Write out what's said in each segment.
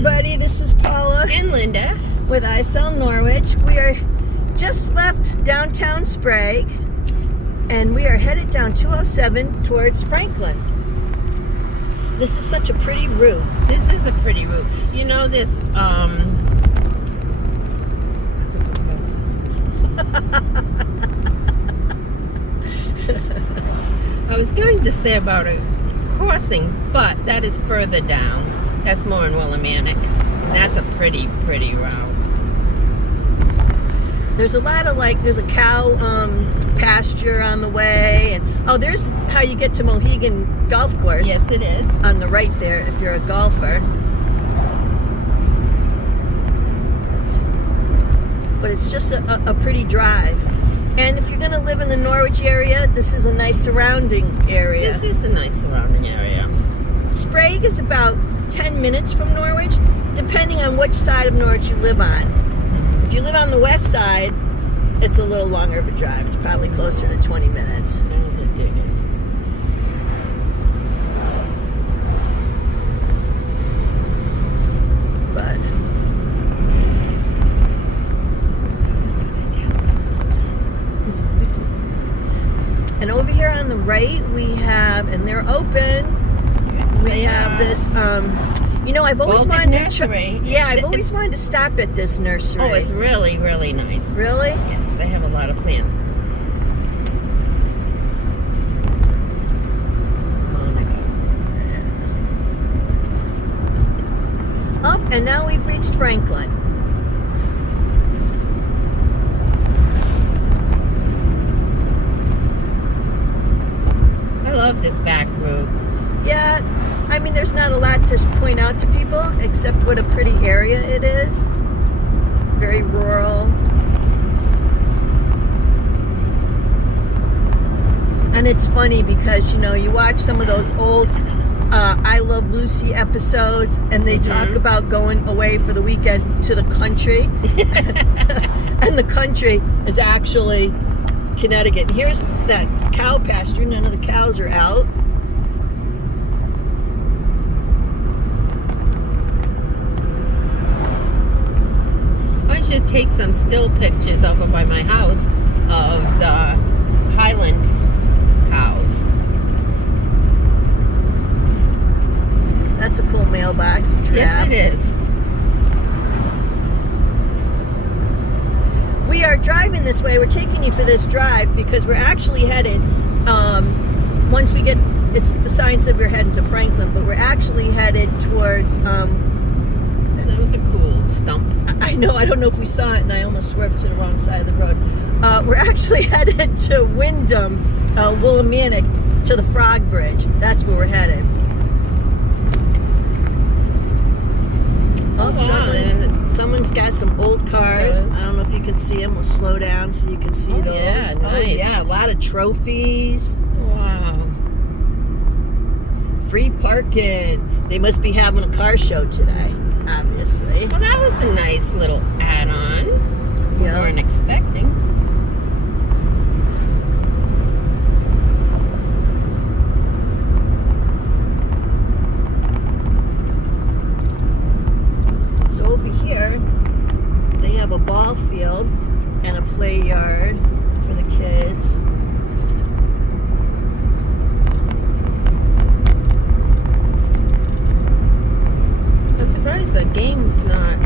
everybody, this is Paula and Linda with I Sell Norwich. We are just left downtown Sprague and we are headed down 207 towards Franklin. This is such a pretty route. This is a pretty route. You know this, I was going to say about a crossing, but that is further down. That's more in Willimantic. That's a pretty route. There's a lot of there's a cow pasture on the way, and there's how you get to Mohegan Golf Course. Yes, it is. On the right there, if you're a golfer. But it's just a pretty drive. And if you're going to live in the Norwich area, this is a nice surrounding area. This is a nice surrounding area. Sprague is about 10 minutes from Norwich, depending on which side of Norwich you live on. If you live on the west side, it's a little longer of a drive. It's probably closer to 20 minutes. But and over here on the right, we have, and they're open. We have this, I've always wanted nursery. I've always wanted to stop at this nursery. Oh, it's really nice. Really? Yes, they have a lot of plants. Oh, and now we've reached Franklin. I love this back route. Yeah, I mean, there's not a lot to point out to people except what a pretty area it is. Very rural. And it's funny because, you watch some of those old I Love Lucy episodes and they talk about going away for the weekend to the country. And the country is actually Connecticut. Here's that cow pasture. None of the cows are out. I should take some still pictures over by my house of the Highland cows. That's a cool mailbox. Yes, it is. We are driving this way. We're taking you for this drive because we're actually headed, once we get, it's the sign said we're heading to Franklin, but we're actually headed towards, that was a cool stump. I know, I don't know if we saw it and I almost swerved to the wrong side of the road. We're actually headed to Wyndham, Willimantic, to the Frog Bridge. That's where we're headed. Oh, wow. Someone's got some old cars. I don't know if you can see them. We'll slow down so you can see those. Yeah, nice. Oh, yeah, a lot of trophies. Wow. Free parking. They must be having a car show today, obviously. Well, that was a nice little add-on. We weren't expecting. So over here, they have a ball field and a play yard for the kids. I'm surprised the game's not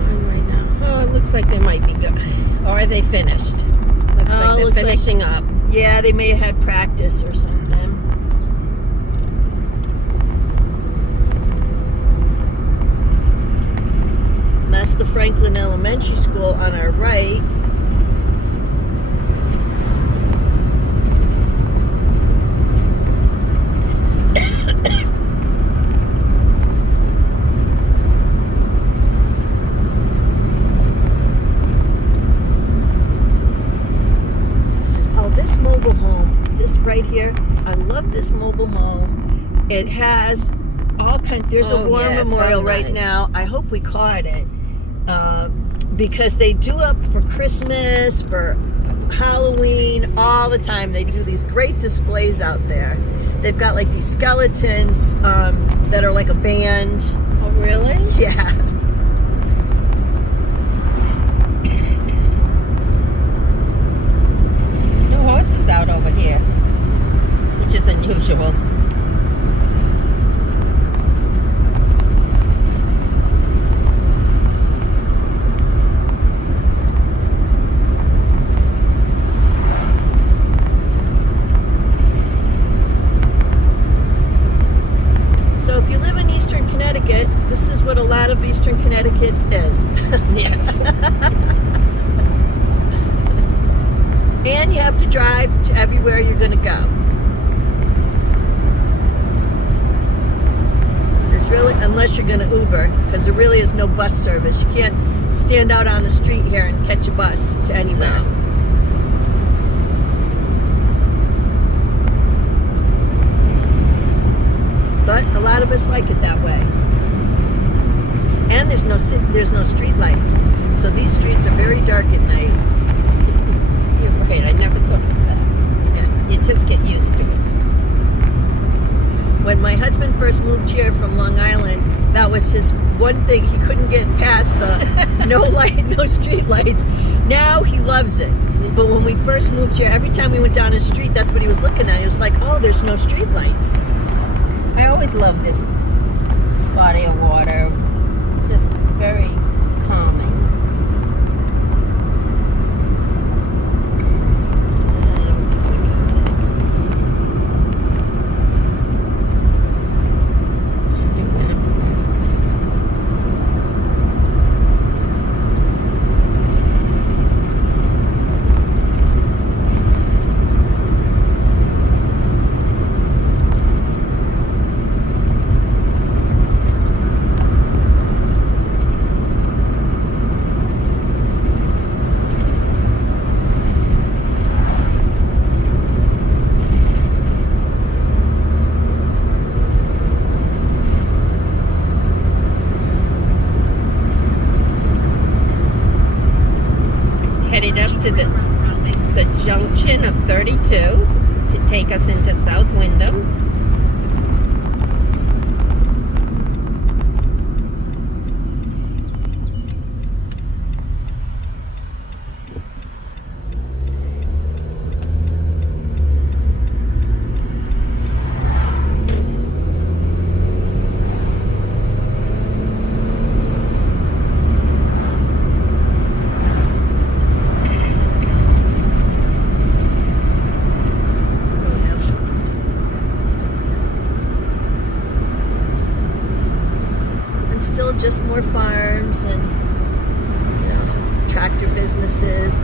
on right now. Oh, it looks like they might be good. Or are they finished? Looks like they're finishing up. Yeah, they may have had practice or something. That's the Franklin Elementary School on our right. This mobile home, this right here, I love this mobile home. It has all kinds, there's a war memorial right now. I hope we caught it. Because they do up for Christmas, for Halloween, all the time. They do these great displays out there. they've got like these skeletons that are like a band. Oh, really? Yeah. No horses out over here, which is unusual. So if you live in Eastern Connecticut, this is what a lot of Eastern Connecticut is. Yes. And you have to drive to everywhere you're going to go. There's really, unless you're going to Uber, because there really is no bus service. You can't stand out on the street here and catch a bus to anywhere. No. But a lot of us like it that way. And there's no street lights, so these streets are very dark at night. You're right. I never thought of that. Yeah. You just get used to it. When my husband first moved here from Long Island, that was his one thing. He couldn't get past the no light, no street lights. Now he loves it. But when we first moved here, every time we went down the street, that's what he was looking at. He was like, oh, there's no street lights. I always love this body of water. Just very calming. Should do that first. Headed up to the junction of 32 to take us into South Wyndham. Still just more farms and some tractor businesses,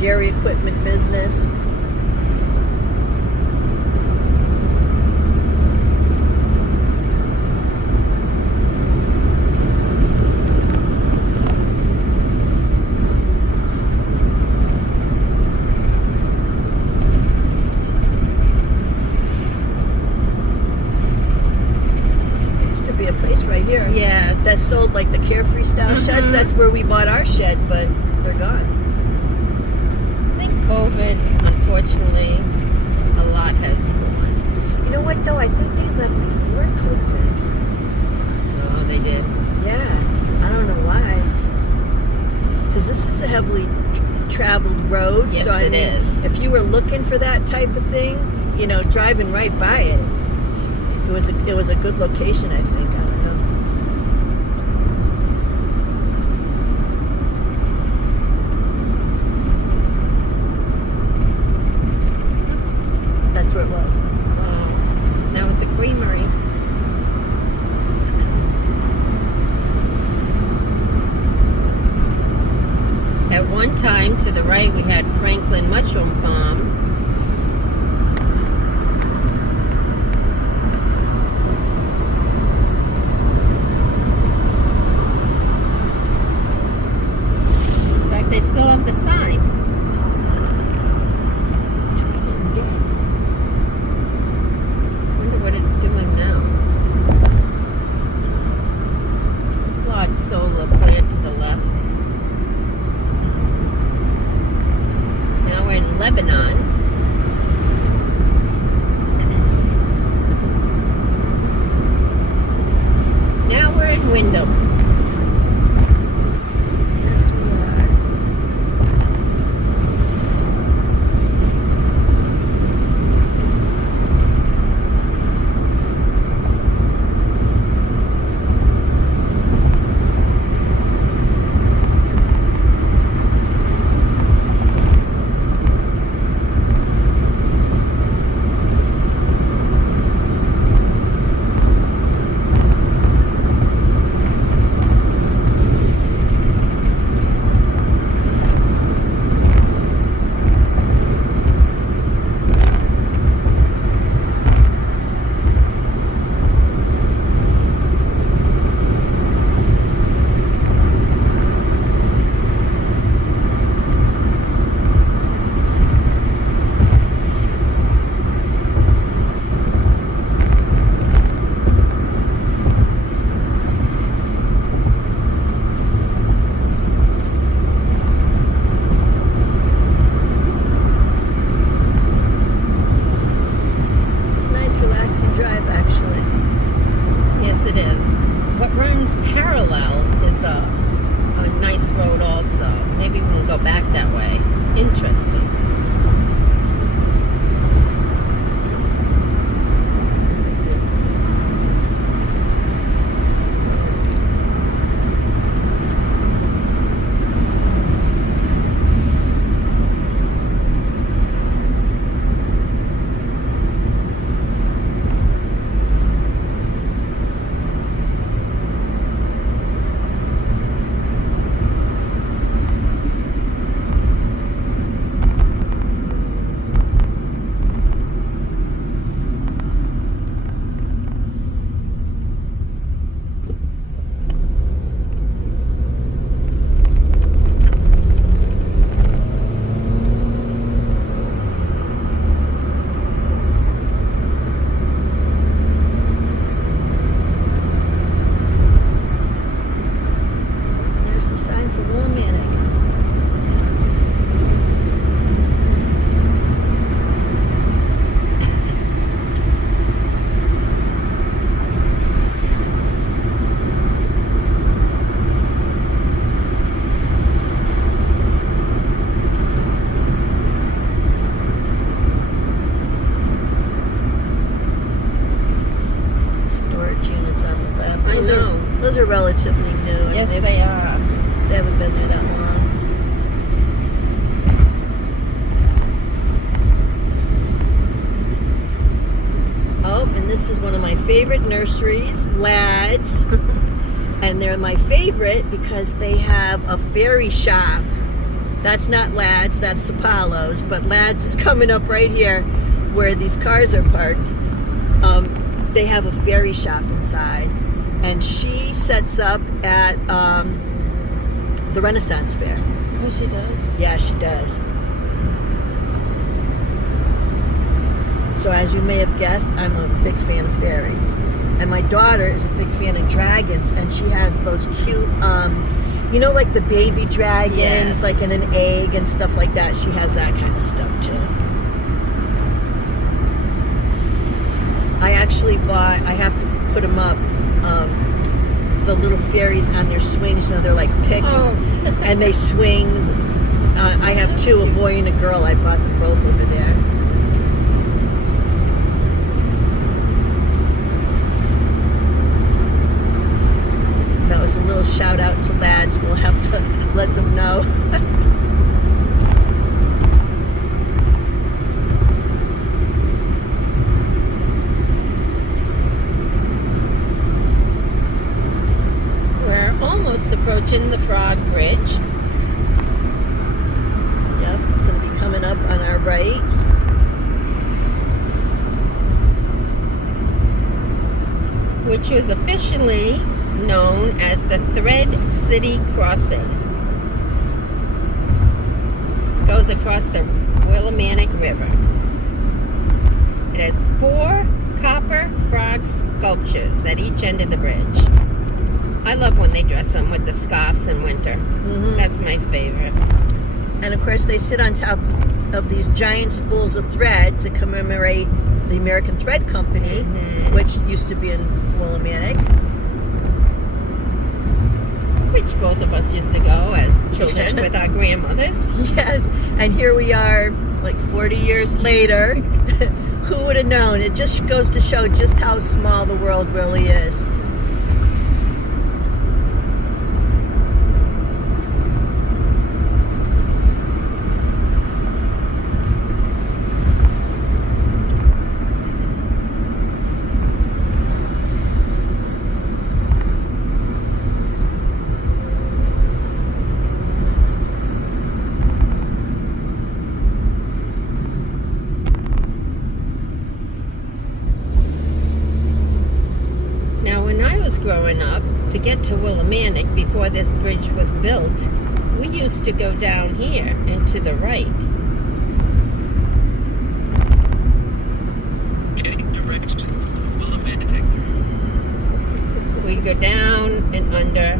dairy equipment business. Be a place right here. Yes. That sold like the carefree style sheds. That's where we bought our shed, but they're gone. I think COVID, unfortunately, a lot has gone. You know what though? I think they left before COVID. Oh, they did. Yeah. I don't know why. Because this is a heavily traveled road. Yes, so I it mean, is. if you were looking for that type of thing, driving right by it, it was a good location, I think. I don't know. That's where it was. Wow. Now it's a creamery. At one time, to the right, we had Franklin Mushroom Farm. They still have the sign. Wonder what it's doing now. Large solar plant to the left. Now we're in Lebanon. Wyndham. Yes, we are. It's a nice, relaxing drive, actually. Yes, it is. What runs parallel is a nice road also. Maybe we can go back that way. It's interesting. There's the sign for Willimantic. Storage units on the left. I know. Those are relatively new. and Yes, they are. They haven't been there that long. Oh, and this is one of my favorite nurseries, Lads. And they're my favorite because they have a fairy shop. That's not Lads, that's Apollo's, but Lads is coming up right here where these cars are parked. They have a fairy shop inside. And she sets up at the Renaissance Fair. Oh, she does? Yeah, she does. So as you may have guessed, I'm a big fan of fairies. And my daughter is a big fan of dragons, and she has those cute, you know, like the baby dragons, Yes. like in an egg and stuff like that. She has that kind of stuff too. I actually bought, I have to put them up, the little fairies on their swings, you know, they're like picks, Oh. and they swing. I have two, a boy and a girl. I bought them both over there. So that was a little shout out to Lads. We'll have to let them know. We're almost approaching the Frog Bridge. Yep, it's going to be coming up on our right. Which was officially known as the Thread City Crossing. Goes across the Willimantic River. It has 4 copper frog sculptures at each end of the bridge. I love when they dress them with the scarves in winter. That's my favorite. And of course, they sit on top of these giant spools of thread to commemorate the American Thread Company, which used to be in Willimantic. which both of us used to go as children with our grandmothers. Yes, and here we are, like 40 years later. Who would have known? It just goes to show just how small the world really is. Growing up, to get to Willimantic before this bridge was built, we used to go down here and to the right. Getting directions to Willimantic. We'd go down and under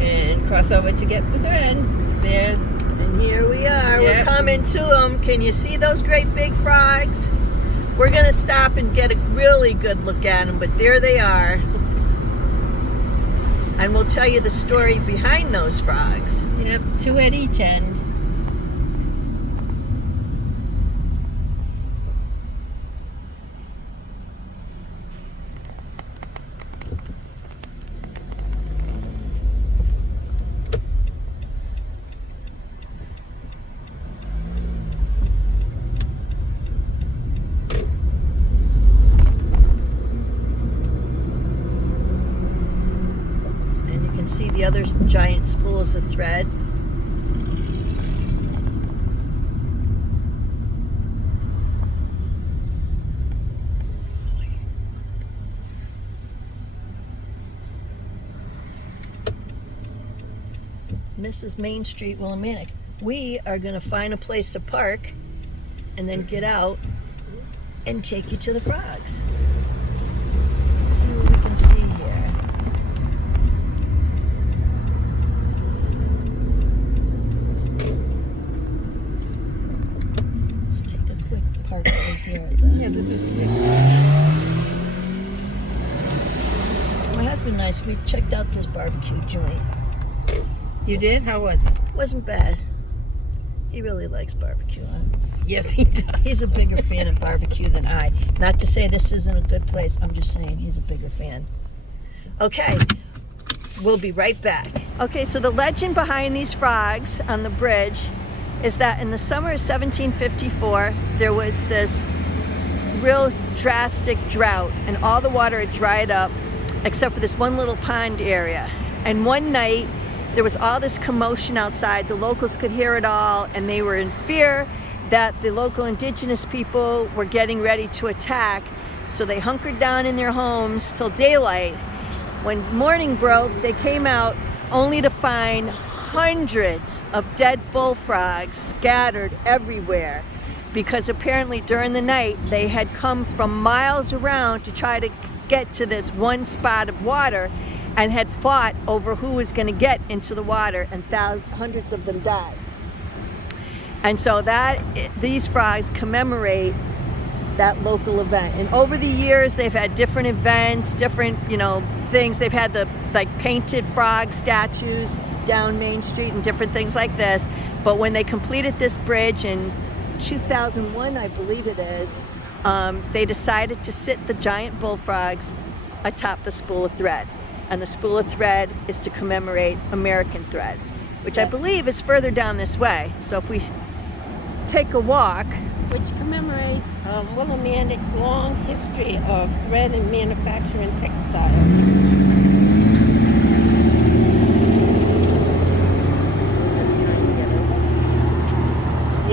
and cross over to get the thread. There. And here we are. Yep. We're coming to them. Can you see those great big frogs? We're going to stop and get a really good look at them, but there they are. And we'll tell you the story behind those frogs. Yep, 2 at each end. See the other giant spools of thread. And this is Main Street, Willimantic. We are going to find a place to park and then get out and take you to the frogs. Let's see what we can see here. Park right here. Yeah, this is good. My husband and I, we checked out this barbecue joint. You did? How was it? Wasn't bad. He really likes barbecue. Huh? Yes, he does. He's a bigger fan of barbecue than I. Not to say this isn't a good place. I'm just saying he's a bigger fan. Okay, we'll be right back. Okay, so the legend behind these frogs on the bridge is that in the summer of 1754, there was this real drastic drought and all the water had dried up except for this one little pond area. And one night, there was all this commotion outside. The locals could hear it all and they were in fear that the local indigenous people were getting ready to attack. So they hunkered down in their homes till daylight. When morning broke, they came out only to find hundreds of dead bullfrogs scattered everywhere, because apparently during the night they had come from miles around to try to get to this one spot of water and had fought over who was going to get into the water, and hundreds of them died. And so these frogs commemorate that local event. And over the years they've had different events, different things. They've had the painted frog statues down Main Street and different things like this. But when they completed this bridge in 2001, I believe it is, they decided to sit the giant bullfrogs atop the spool of thread. And the spool of thread is to commemorate American thread, which I believe is further down this way. So if we take a walk. Which commemorates Willimantic's long history of thread and manufacturing textiles.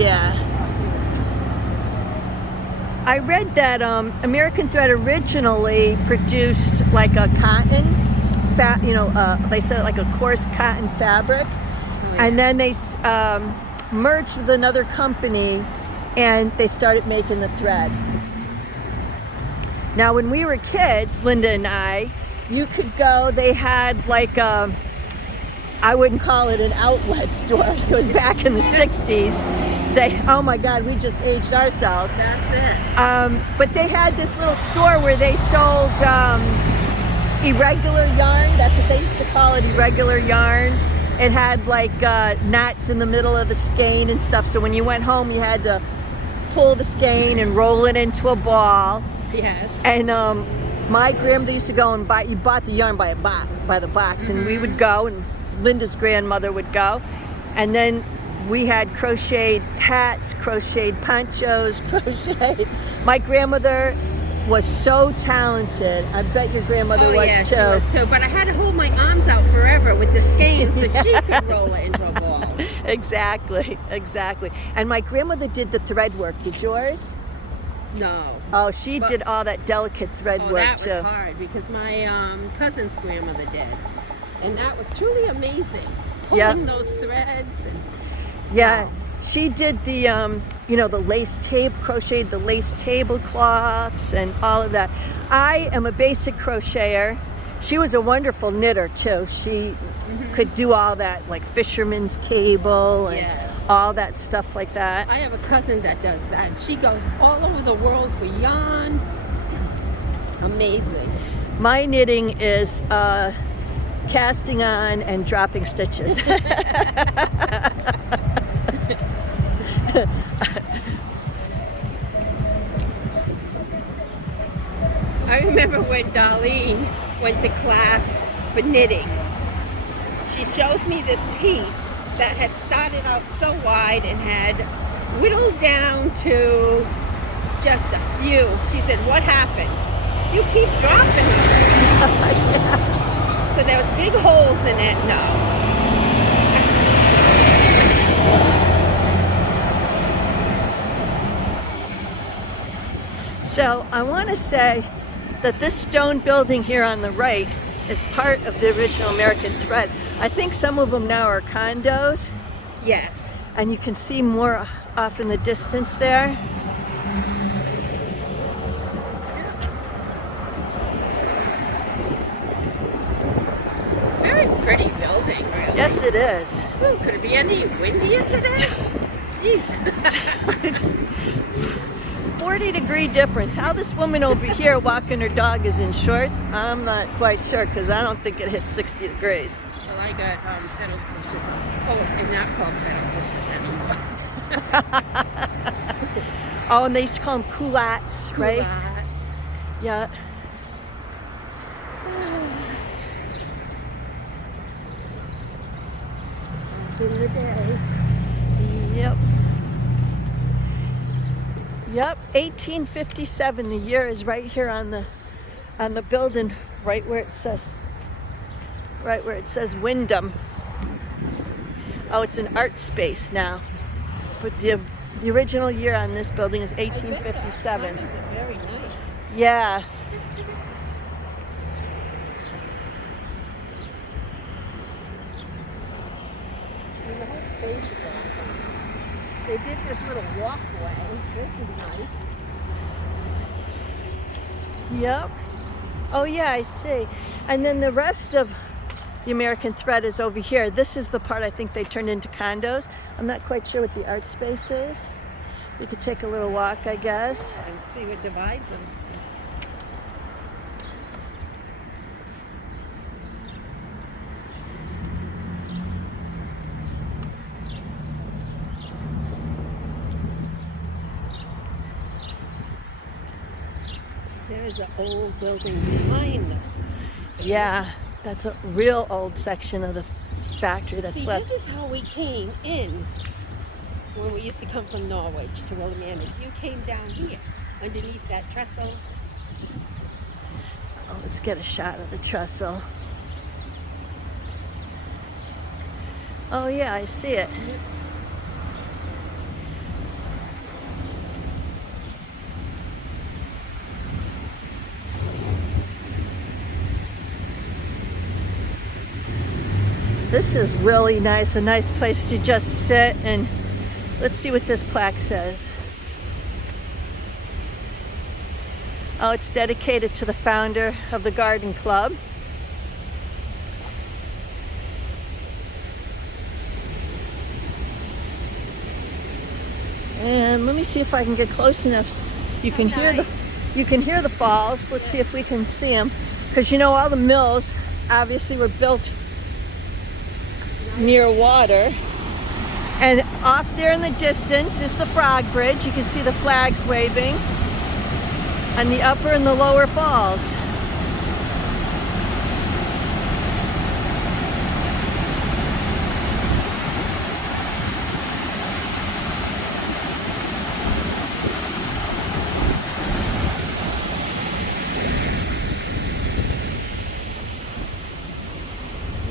Yeah. I read that American thread originally produced like a cotton, they said like a coarse cotton fabric, and then they merged with another company and they started making the thread. Now when we were kids, Linda and I, you could go, they had like I wouldn't call it an outlet store. It was back in the 60s. Oh my God, we just aged ourselves. That's it. But they had this little store where they sold irregular yarn. That's what they used to call it, irregular yarn. It had like knots in the middle of the skein and stuff. So when you went home, you had to pull the skein and roll it into a ball. Yes. And my grandmother used to go and buy. You bought the yarn by the box, and we would go, and Linda's grandmother would go, and then we had crocheted hats, crocheted ponchos, crocheted. My grandmother was so talented. I bet your grandmother was yeah, too. she was too. But I had to hold my arms out forever with the skein so she could roll it into a ball. Exactly. And my grandmother did the thread work. Did yours? No. Oh, she did all that delicate thread work that too. was hard because my cousin's grandmother did. And that was truly amazing. Pulling those threads. Yeah, she did the, the lace crocheted the lace tablecloths and all of that. I am a basic crocheter. She was a wonderful knitter too. She could do all that, like fisherman's cable and all that stuff like that. I have a cousin that does that. She goes all over the world for yarn. Amazing. My knitting is casting on and dropping stitches. I remember when Darlene went to class for knitting. She shows me this piece that had started out so wide and had whittled down to just a few. She said, "What happened? You keep dropping them." So there was big holes in it. No. So I want to say that this stone building here on the right is part of the original American thread. I think some of them now are condos. Yes. And you can see more off in the distance there. Very pretty building, really. Yes, it is. Ooh, could it be any windier today? Jeez. 40-degree difference. How this woman over here walking her dog is in shorts, I'm not quite sure because I don't think it hits 60 degrees. Well, I got pedal pushers on. Oh, and not called pedal pushers anymore. Oh, and they used to call them culottes, right? Culottes. Yeah. In the day. Yep. Yep, 1857. The year is right here on the building, right where it says Wyndham. Oh, it's an art space now, but the original year on this building is 1857. Is very nice. Yeah. And the whole space is awesome. They did this little walkway. This is nice. Yep. Oh yeah, I see. And then the rest of the American thread is over here. This is the part I think they turned into condos. I'm not quite sure what the art space is. We could take a little walk, I guess. And see what divides them. There's an old building behind them. Yeah, that's a real old section of the factory that's See, left. this is how we came in when we used to come from Norwich to Willimantic. You came down here, underneath that trestle. Oh, let's get a shot of the trestle. Oh yeah, I see it. This is really nice, a nice place to just sit, and let's see what this plaque says. Oh, it's dedicated to the founder of the garden club. And let me see if I can get close enough. You can hear the falls. Let's see if we can see them. Because you know, all the mills obviously were built near water. And off there in the distance is the frog bridge. You can see the flags waving on the upper and the lower falls.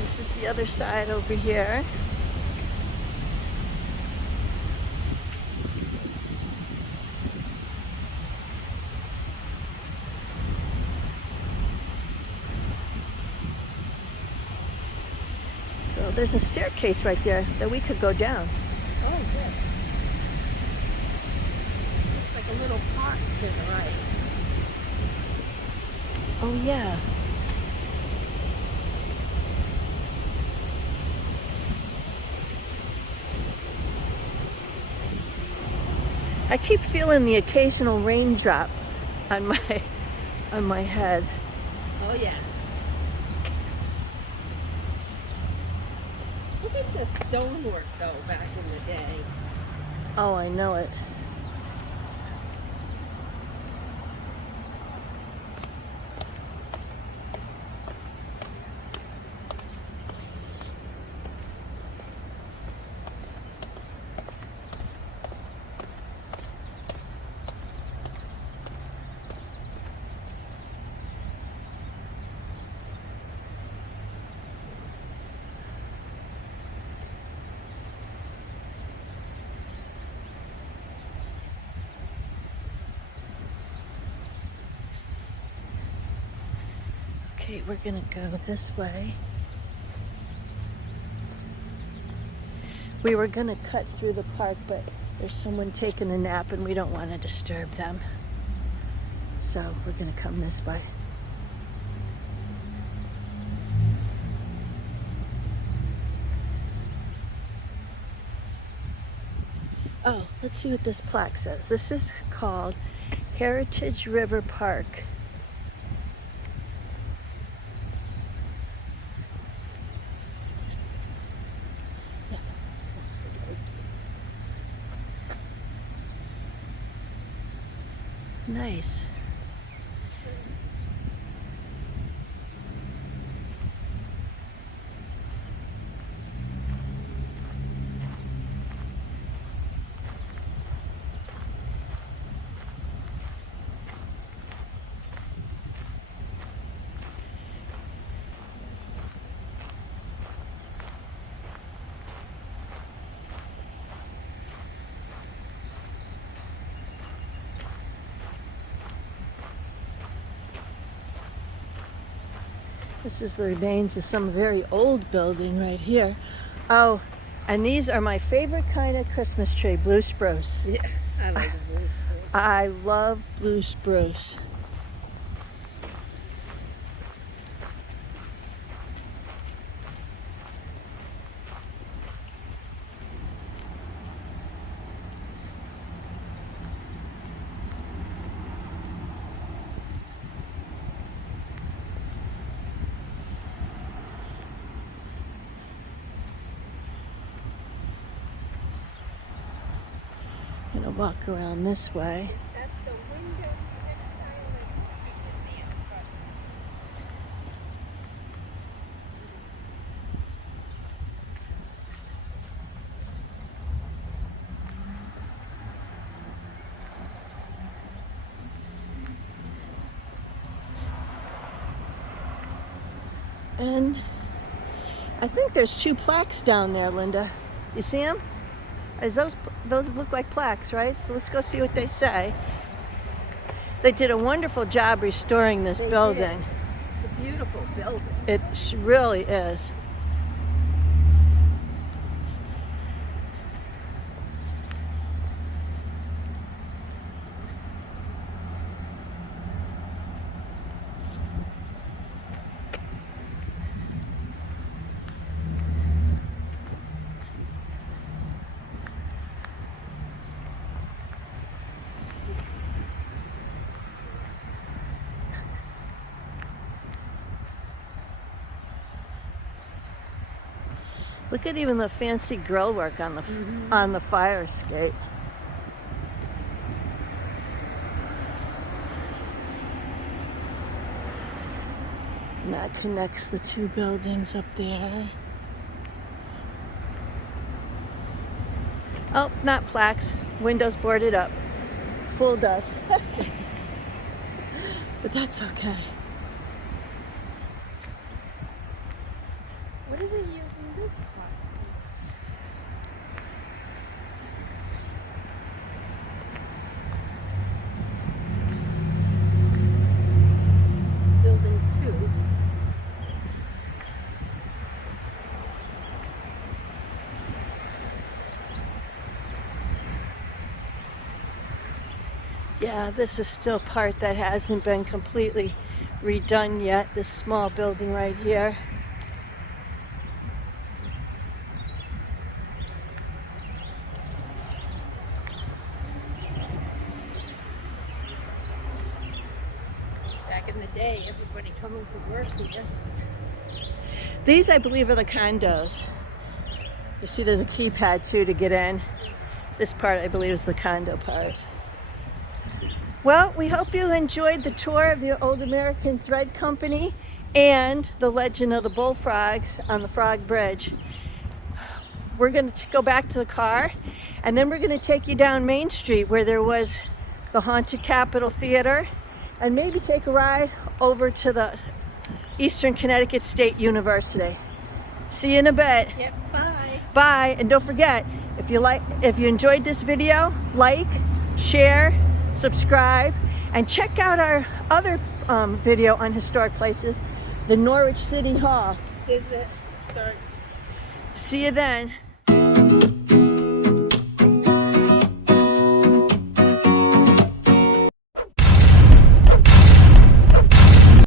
This is the other side over here. So there's a staircase right there that we could go down. Oh, good. Looks like a little park to the right. Oh yeah. I keep feeling the occasional raindrop on my head. Oh, yes. Look at the stonework, though, back in the day. Oh, I know it. Okay, we're gonna go this way. We were gonna cut through the park, but there's someone taking a nap and we don't want to disturb them. So we're gonna come this way. Oh, let's see what this plaque says. This is called Heritage River Park. Nice. This is the remains of some very old building right here. Oh, and these are my favorite kind of Christmas tree, blue spruce. Yeah, I like the blue spruce. I love blue spruce. I'm gonna walk around this way. That's the window textile and history museum. And I think there's two plaques down there, Linda. You see them? Those look like plaques, right? So let's go see what they say. They did a wonderful job restoring this building. It's a beautiful building. It really is. Look at even the fancy grill work on the fire escape. And that connects the two buildings up there. Oh, not plaques. Windows boarded up. Fooled us. But that's okay. What are they using this for? Building 2. Yeah, this is still part that hasn't been completely redone yet. This small building right here. Back in the day, everybody coming to work here. These, I believe, are the condos. You see there's a keypad too to get in. This part, I believe, is the condo part. Well, we hope you enjoyed the tour of the Old American Thread Company and the legend of the bullfrogs on the Frog Bridge. We're going to go back to the car, and then we're going to take you down Main Street where there was the Haunted Capitol Theater, and maybe take a ride over to the Eastern Connecticut State University. See you in a bit. Yep, bye. Bye, and don't forget, if you enjoyed this video, like, share, subscribe, and check out our other video on historic places, the Norwich City Hall. Is it start? See you then.